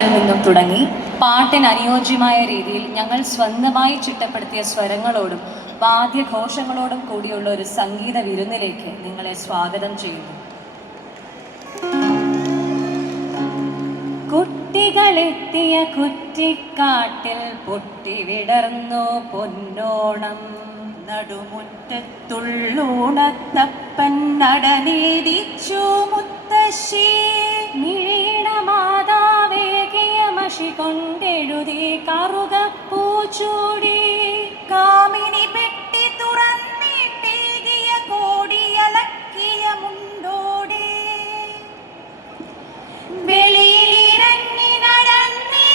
നിന്നും തുടങ്ങി പാട്ടിന് അനുയോജ്യമായ രീതിയിൽ ഞങ്ങൾ സ്വന്തമായി ചിട്ടപ്പെടുത്തിയ സ്വരങ്ങളോടും വാദ്യഘോഷങ്ങളോടും കൂടിയുള്ള ഒരു സംഗീത വിരുന്നിലേക്ക് നിങ്ങളെ സ്വാഗതം ചെയ്യുന്നു. കുട്ടികളെത്തിയ കുറ്റിക്കാട്ടിൽ പൊട്ടിവിടർന്നു പൊന്നോണം. നടുമുറ്റത്തുള്ളൂണത്തപ്പൻ നടനീതിച്ചു മുത്തശ്ശി. മിഴിയുടെ മാതാവേകിയ മഷി കൊണ്ടെഴുതി കറുകപ്പൂ ചൂടി. കാമിനി പെട്ടി തുറന്നിട്ടേകിയ കോടിയലക്കിയ മുണ്ടോടി. വെളിയിലിറങ്ങി നടന്നേ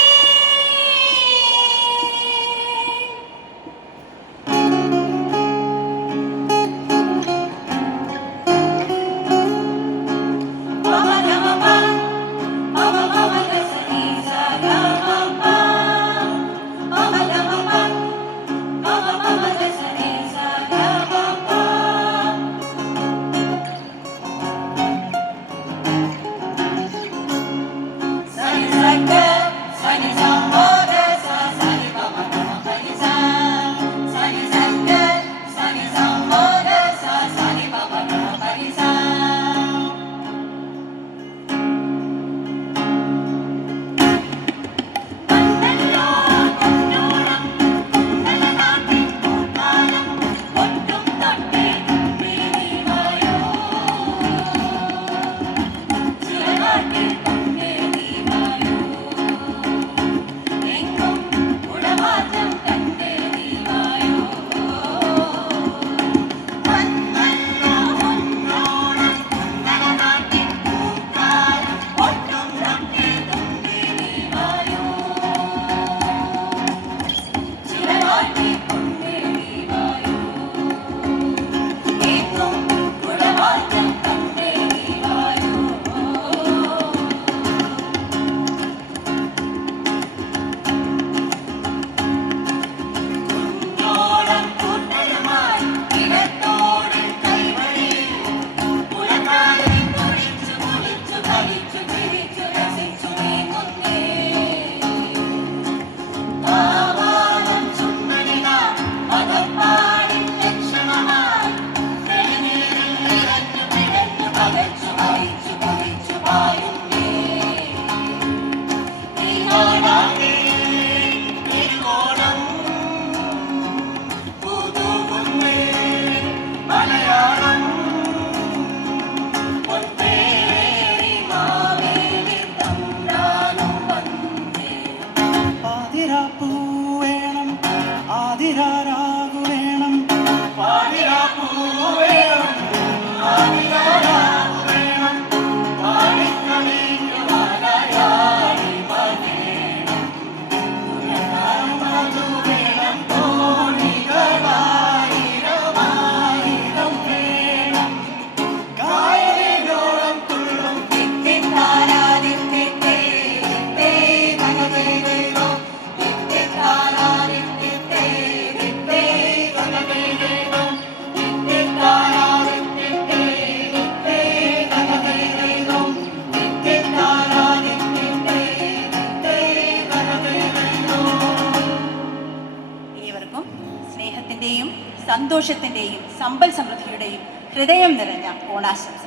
സ്നേഹത്തിൻ്റെയും സന്തോഷത്തിൻ്റെയും സമ്പൽ സമൃദ്ധിയുടെയും ഹൃദയം നിറഞ്ഞ ഓണാശംസ.